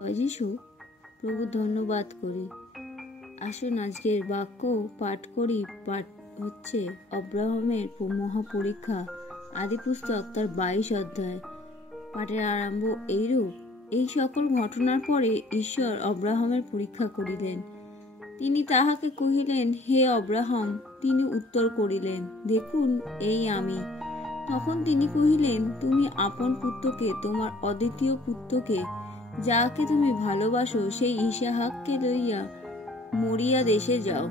অযীশু প্রভু ধন্যবাদ করি। আসুন আজকের বাক্য পাঠ করি। পাঠ হচ্ছে অব্রাহামের মহাপরীক্ষা, আদি পুস্তক তার 22 অধ্যায়। পাঠের আরম্ভ এইরূপ। এই সকল ঘটনার পরে ঈশ্বর অব্রাহামের পরীক্ষা করিলেন। তিনি তাহাকে কহিলেন, হে অব্রাহাম। তিনি উত্তর করিলেন, দেখুন, এই আমি। তখন তিনি কহিলেন, তুমি আপন পুত্রকে, তোমার অদ্বিতীয় পুত্রকে, যাকে তুমি ভালোবাসো, সেই ইসাহাককে লইয়া মরিয়া দেশে যাও,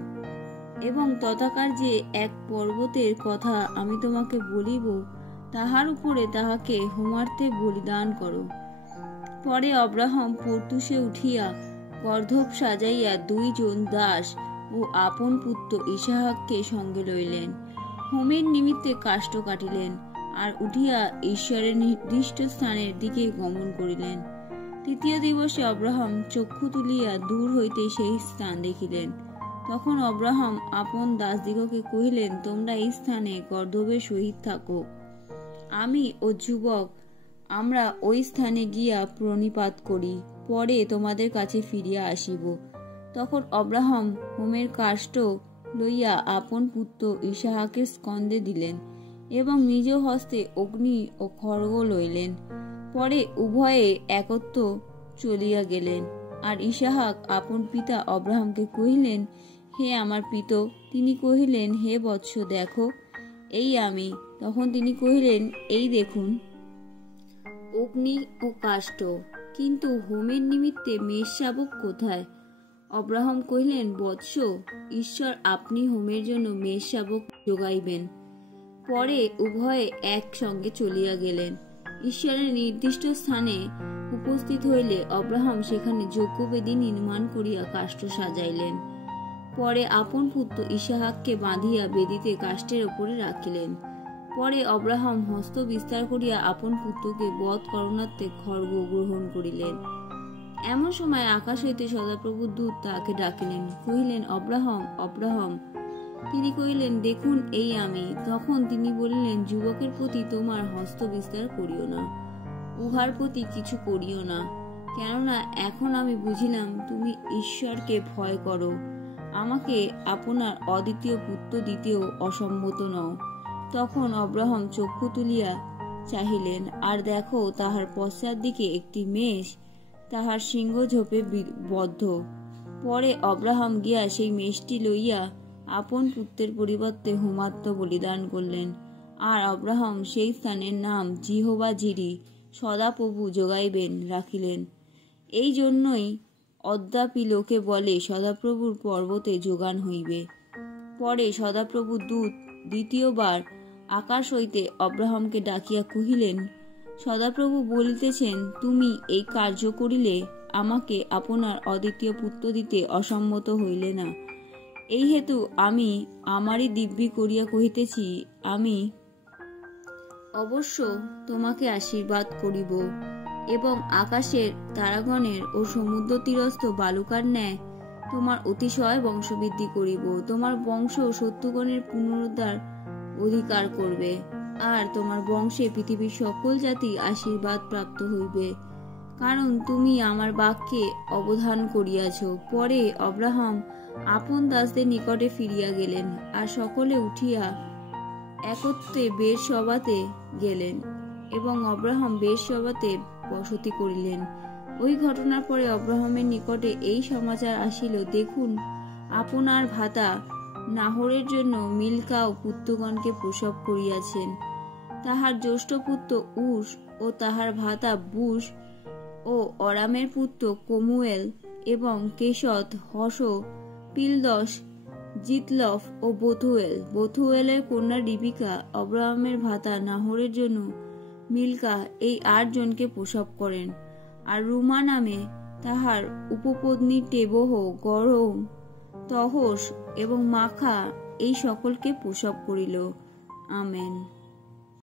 এবং তথাকার যে এক পর্বতের কথা আমি তোমাকে বলিব, তাহার উপরে তাহাকে হোমার্থে বলিদান করো। পরে অব্রাহাম পর্তুসে উঠিয়া গর্ধব সাজাইয়া 2 জন দাস ও আপন পুত্র ইসাহাককে সঙ্গে লইলেন। হোমের নিমিত্তে কাষ্ঠ কাটিলেন, আর উঠিয়া ঈশ্বরের নির্দিষ্ট স্থানের দিকে গমন করিলেন। 3য় দিবসে অব্রাহাম চক্ষু তুলিয়া দূর হইতে সেই স্থান দেখিলেন। তখন অব্রাহাম আপন দাসদিগকে কহিলেন, তোমরা এই স্থানে গর্ধবের সহিত থাকো, আমি ও যুবক আমরা ওই স্থানে গিয়া প্রণিপাত করি, পরে তোমাদের কাছে ফিরিয়া আসিব। তখন অব্রাহাম হোমের কাষ্ঠ লইয়া আপন পুত্র ইসাহাকের স্কন্ধে দিলেন, এবং নিজ হস্তে অগ্নি ও খড়গ লইলেন। পরে উভয়ে একত্র চলিয়া গেলেন। আর ইসাহাক আপন পিতা অব্রাহামকে কহিলেন, হে আমার পিত। তিনি কহিলেন, হে বৎস, দেখো, এই আমি। তখন তিনি কহিলেন, এই দেখুন অগ্নি ও কাষ্ঠ, কিন্তু হোমের নিমিত্তে মেষ শাবক কোথায়? অব্রাহাম কহিলেন, বৎস, ঈশ্বর আপনি হোমের জন্য মেষ শাবক যোগাইবেন। পরে উভয়ে একসঙ্গে চলিয়া গেলেন। ঈশ্বরের নির্দিষ্ট স্থানে উপস্থিত হইলে অব্রাহাম সেখানে যজ্ঞবেদী নির্মাণ করিয়া কাষ্ঠ সাজাইলেন। পরে আপন পুত্র ইসাহাককে বাঁধিয়া বেদীতে কাষ্ঠের উপরে রাখিলেন। পরে অব্রাহাম হস্ত বিস্তার করিয়া আপন পুত্রকে বধ করণার্থে খড়গ গ্রহণ করিলেন। এমন সময় আকাশ হইতে সদাপ্রভুর দূত তাহাকে ডাকিলেন, কহিলেন, অব্রাহাম, অব্রাহাম। তিনি কহিলেন, দেখুন, এই আমি। তখন তিনি বলিলেন, যুবকের প্রতি তোমার হস্ত বিস্তার করিও না, উহার প্রতি কিছু করিও না, কেননা এখন আমি বুঝিলাম তুমি ঈশ্বরকে ভয় করো। আমাকে আপনার অদ্বিতীয় পুত্র দিতেও অসম্মত নও। তখন অব্রাহাম চক্ষু তুলিয়া চাহিলেন, আর দেখো, তাহার পশ্চাৎ দিকে একটি মেষ তাহার সিংহ ঝোপে বদ্ধ। পরে অব্রাহাম গিয়া সেই মেষটি লইয়া আপন পুত্রের পরিবর্তে হোমাত্ম বলিদান করলেন। আর অব্রাহাম সেই স্থানের নাম জিহোবা জিরি, সদাপ্রভু যোগাইবেন, রাখিলেন। এই জন্যই অদ্যাপি লোকে বলে, সদাপ্রভুর পর্বতে যোগান হইবে। পরে সদাপ্রভুর দূত দ্বিতীয়বার আকাশ হইতে অব্রাহামকে ডাকিয়া কহিলেন, সদাপ্রভু বলিতেছেন, তুমি এই কার্য করিলে আমাকে আপনার অদ্বিতীয় পুত্র দিতে অসম্মত হইলে না। এই হেতু আমি আমারই দিব্যি করিয়া কহিতেছি, আমি অবশ্য তোমাকে আশীর্বাদ করিব, এবং আকাশের তারাগণের ও সমুদ্র তীরস্থ বালুকার ন্যায় তোমার অতিশয় বংশবৃদ্ধি করিব। তোমার বংশ শত্রুগণের পুনরুদ্ধার অধিকার করবে, আর তোমার বংশে পৃথিবীর সকল জাতি আশীর্বাদ প্রাপ্ত হইবে, কারণ তুমি আমার বাক্যে অবধান করিয়াছ। পরে অব্রাহাম আপন দাসদের নিকটে ফিরিয়া গেলেন, আর সকলে উঠিয়া একত্রে বেরসবাতে গেলেন, এবং অব্রাহাম বেরসবাতে বসতি করিলেন। ওই ঘটনার পরে অব্রাহামের নিকটে এই সমাচার আসিল, দেখুন, আপনার ভাতা নাহরের জন্য মিলকা ও পুত্রগণকে প্রসব করিয়াছেন। তাহার জ্যেষ্ঠ পুত্র উস ও তাহার ভাতা বুস ও অরামের পুত্র কমুয়েল এবং কেশত, হস, পিলদশ, জিতলফ ও বথুয়েল। বথুয়েলের কন্যা রিবিকা অব্রাহামের ভাতা নাহরের জন্য মিলকা এই 8 জনকে প্রসব করেন। আর রুমা নামে তাহার উপপত্নী টেবহ, গরম, তহস এবং মাখা এই সকলকে প্রসব করিল। আমেন।